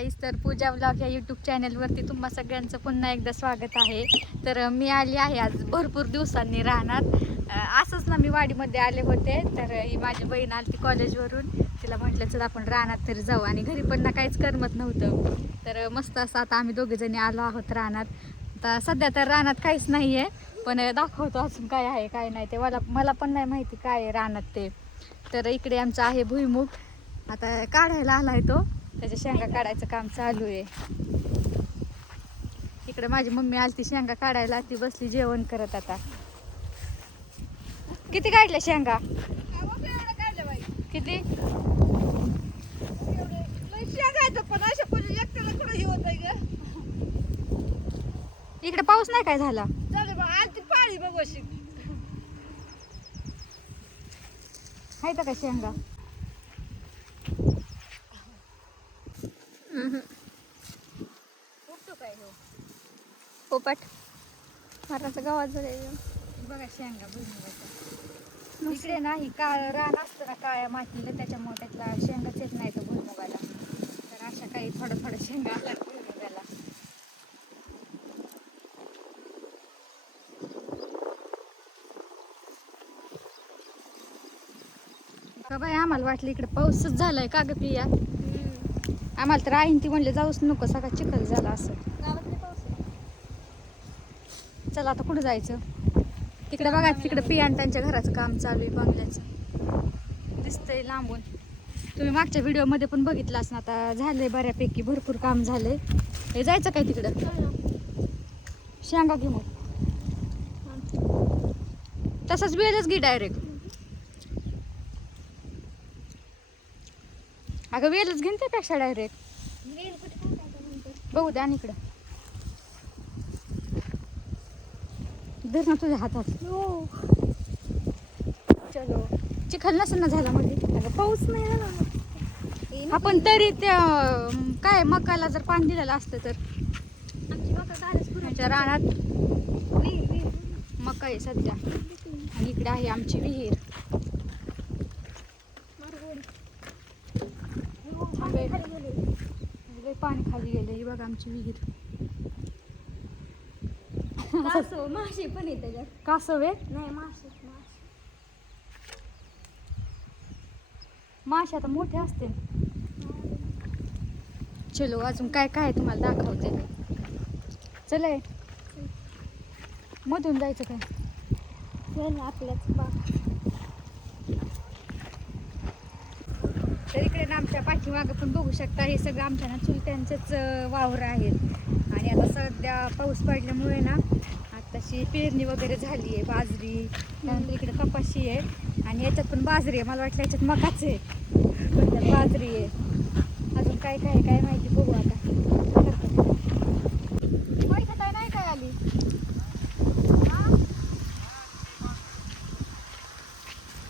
गाईस, तर पूजा व्लॉग या यूट्यूब चॅनलवरती तुम्हा सगळ्यांचं पुन्हा एकदा स्वागत आहे. तर मी आली आहे आज भरपूर दिवसांनी राहणार. असंच ना मी वाडीमध्ये आले होते, तर ही माझी बहीण आली ती कॉलेजवरून. तिला म्हटलं चल आपण राहणार तरी जाऊ, आणि घरी पण ना काहीच करमत नव्हतं. तर मस्त असं आता आम्ही दोघेजणी आलो आहोत राहणार. आता सध्या तर रानात काहीच नाही आहे, पण दाखवतो अजून काय आहे काय नाही ते. मला पण नाही माहिती काय आहे रानात ते. तर इकडे आमचं आहे भुईमुग, आता काढायला आलाय तो, त्याच्या शेंगा काढायचं काम चालू आहे. इकडे माझी मम्मी आलती शेंगा काढायला, ती बसली जेवण करत. आता किती काढल्या शेंगा? किती? इकडे पाऊस नाही काय झाला? आहे का शेंगा? पोपट माराचं गावात झालं बघा शेंगा भुईमुगाच्या. इकडे नाही काळ रान असतं ना काळ्या मातीला, त्याच्यामुळे त्यातला शेंगाच येत नाही तर भुईमुगाला. तर अशा काही थोडं शेंगा आल्या भुईमुगाला. का बाई, आम्हाला वाटलं इकडे पाऊसच झालाय का ग पिया? आम्हाला तर आईन ती म्हणले जाऊच नको, सगळा चिखल झाला असं. चला आता कुठं जायचं? तिकडे बघा, तिकडे पिया आणि त्यांच्या घराचं काम चालू आहे, बंगल्याचं दिसतंय लांबून. तुम्ही मागच्या व्हिडिओ मध्ये पण बघितलं असं. आता झालंय बऱ्यापैकी, भरपूर काम झालंय. हे जायचं काय तिकडं? शेंगा घे मग, तसंच वेळच घे डायरेक्ट. अगं वेलच घेऊन त्यापेक्षा डायरेक्ट बघू द्या. आणि इकडं धर ना तुझ्या हातात. चलो, चिखल नसेल ना झाला मध्ये? अगं पाऊस नाही झाला. आपण तरी त्या काय मकाला जर पाणी दिलेलं असतं तर. आमच्या रानात मका आहे सध्या, आणि इकडे आहे आमची विहीर. पाणी खाली गेलं. ही बघा आमची विहीर. मासे पण आहे त्याच्यात. कासव आहे? नाही, मासे मासे आता मोठे असते. चलो, अजून काय काय तुम्हाला दाखवते. चल मधून जायचं काय? आपल्याच बाग. तर इकडे ना आमच्या पाठीमागं पण बघू शकता, हे सगळं आमच्या ना चुलत्यांचेच वावर आहेत. आणि आता सध्या पाऊस पडल्यामुळे ना आताशी पेरणी वगैरे झाली आहे. बाजरी, त्यानंतर इकडे कपाशी आहे, आणि याच्यात पण बाजरी आहे. मला वाटलं याच्यात मकाच आहे, पण बाजरी आहे. अजून काय काय काय माहिती, बघू आता. पैसा नाही काय आली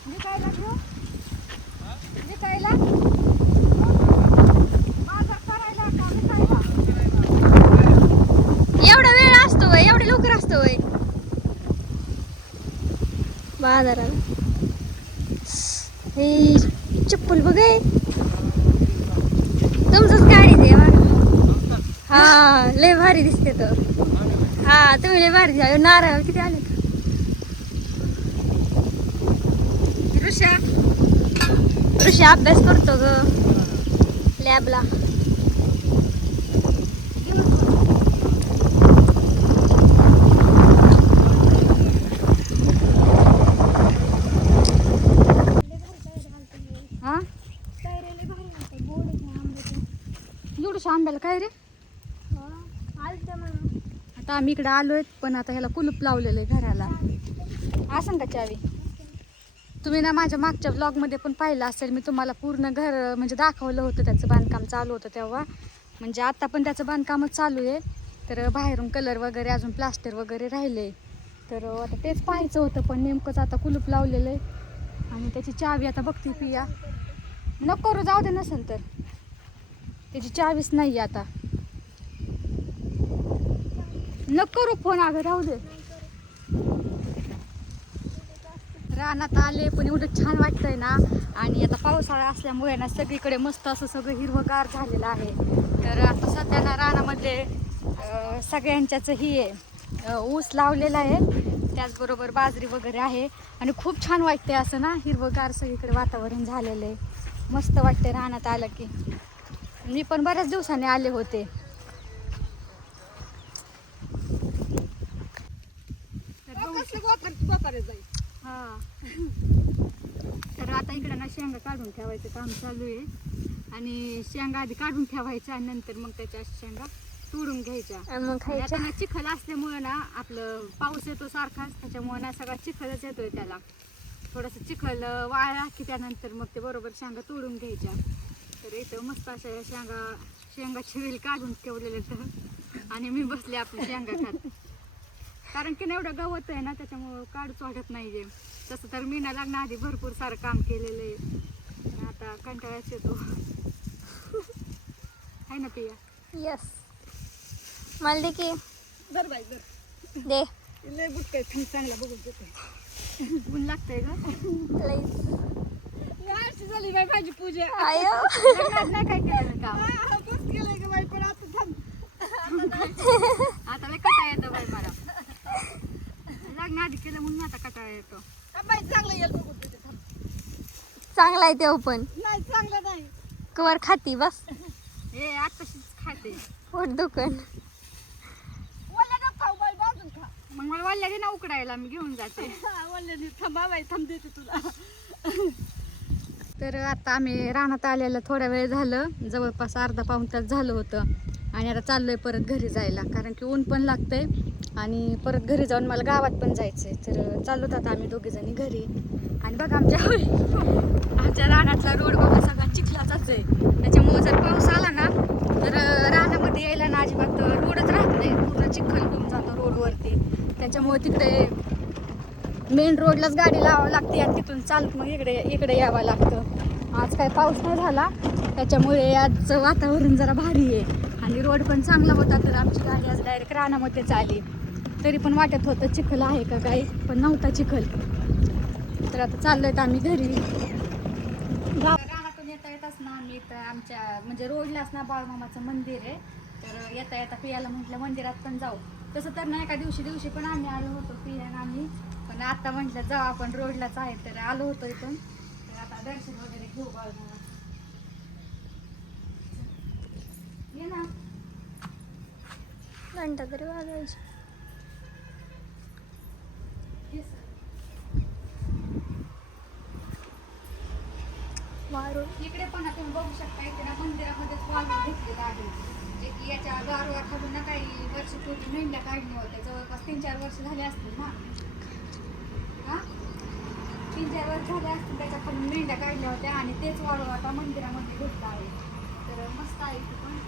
विकायला घेऊ, विकायला एवढा वेळ असतो वय? एवढे लवकर असतो वय बाजाराला? हे चप्पल बघे, तुमचंच गाडी दे. हा, लय भारी दिसते तो. हा, तुम्ही लय भारी दिसा. नारळ किती आले? ऋषा अभ्यास करतो ग लॅबला. हा, एवढं आंब्याला काय रे? आता आम्ही इकडे आलोय, पण आता ह्याला कुलूप लावलेलं आहे घराला. असं का चावी? तुम्ही ना माझ्या मागच्या व्लॉगमध्ये पण पाहिलं असेल, मी तुम्हाला पूर्ण घर म्हणजे दाखवलं होतं. त्याचं बांधकाम चालू होतं तेव्हा, म्हणजे आता पण त्याचं बांधकामच चालू आहे. तर बाहेरून कलर वगैरे, अजून प्लास्टर वगैरे राहिले. तर आता तेच पाहायचं होतं, पण नेमकंच आता कुलूप लावलेलं आहे. आणि त्याची चावी आता बघते पिया. नको करू, जाऊ दे. नसेल तर त्याची चावीच नाही आता. नको करू फोन, अगं राहू दे. रानात आले, पण एवढं छान वाटतंय ना. आणि आता पावसाळा असल्यामुळे ना सगळीकडे मस्त असं सगळं हिरवगार झालेलं आहे. तर आता सध्या ना रानामध्ये सगळ्यांच्याच ही आहे, ऊस लावलेला आहे, त्याचबरोबर बाजरी वगैरे आहे. आणि खूप छान वाटते असं ना, हिरवंगार सगळीकडे वातावरण झालेलं आहे. मस्त वाटते रानात आलं की. मी पण बऱ्याच दिवसांनी आले होते. हा, तर आता इकडं ना शेंगा काढून ठेवायचं काम चालू आहे. आणि शेंगा आधी काढून ठेवायच्या आणि नंतर मग त्याच्या शेंगा तोडून घ्यायच्या. मग आणि आता ना चिखल असल्यामुळे ना, आपलं पाऊस येतो सारखाच, त्याच्यामुळे ना सगळा चिखलच येतोय त्याला. थोडंसं चिखल वाळला की त्यानंतर मग ते बरोबर शेंगा तोडून घ्यायच्या. तर इथं मस्त अशा शेंगाची वेल काढून ठेवलेले तर, आणि मी बसले आपली शेंगा खात. कारण की ना एवढं गवत आहे ना, त्याच्यामुळं काढूच वाटत नाही जे. तसं तर मी ना लग्नाआधी भरपूर सारं काम केलेलं आहे. आता कंटाळाच येतो. आहे ना पिया? यस. मला दे की. बर बाई बर. दे. लय बुटकाय थंड चांगला बघून देते. ऊन लागतंय का? लई. अशी झाली बाई माझी पूजा. आयो. लग्नात नाही काय केलं काम? केलंय का बाई, पण आता थांब. आता लय कटाळा येतो बाई मला. लग्नाआधी केलं म्हणून आता कटाळा येतो. चांगलं येईल बघून देते थांब. चांगला आहे तेव्हा पण. नाही चांगलं नाही. कवर खाती बस. हे आताशीच खाते. पोट दुकान. मग मला वाल्याने ना उकडायला मी घेऊन जाते. वाल्याने थांबा बाई, थांब देते तुला. तर आता आम्ही रानात आलेला थोडा वेळ झालं, जवळपास अर्धा पाऊण तास झालं होतं. आणि आता चाललोय परत घरी जायला, कारण की ऊन पण लागतंय आणि परत घरी जाऊन मला गावात पण जायचंय. तर चाललोत आता आम्ही दोघीजणी घरी. आणि बघा आमच्या रानातला रोड बघा सगळा चिखलाचाच आहे. त्याच्यामुळे जर पाऊस आला ना, तर रानामध्ये यायला ना अजिबात रोडच राहत नाही, पूर्ण चिखल होऊन जातो रोडवरती. त्याच्यामुळे तिकडे मेन रोडलाच गाडी लावावी लागते आणि तिथून चालत मग इकडे यावं लागतं. आज काय पाऊस नाही झाला, त्याच्यामुळे आजचं वातावरण जरा भारी आहे. आणि रोड पण चांगला होता, तर आमची गाडी आज डायरेक्ट रानामध्येच आली. तरी पण वाटत होतं चिखल आहे का काही, पण नव्हता चिखल. तर आता चाललोय आम्ही घरी. रानातून येताच ना आम्ही इथं आमच्या म्हणजे रोडलाच ना बाळमामाचं मंदिर आहे. तर येता पियाला म्हटलं मंदिरात पण जाऊ. तसं तर ना एका दिवशी पण आम्ही आलो होतो पियाला आम्ही, पण आता म्हटलं जाऊ आपण रोडलाच आहे, तर आलो होतो इथून. तर आता दर्शन वगैरे घेऊ बाळमामा. ये ना. घंटा तरी वाजवायची. वारू. इकडे पण आपण बघू शकता, इकडे ना मंदिरामध्येच वाळू घेतलेलं आहे. जे की याच्या गारवा खालून ना काही वर्षपूर्वी मेंढ्या काढल्या होत्या, जवळपास 3-4 वर्ष झाले असतील ना. हा 3-4 वर्ष झाले असतील त्याच्या खालून मेंढ्या काढल्या होत्या आणि तेच वाळू आता मंदिरामध्ये घेतलं आहे. तर मस्त आहे इथे पण.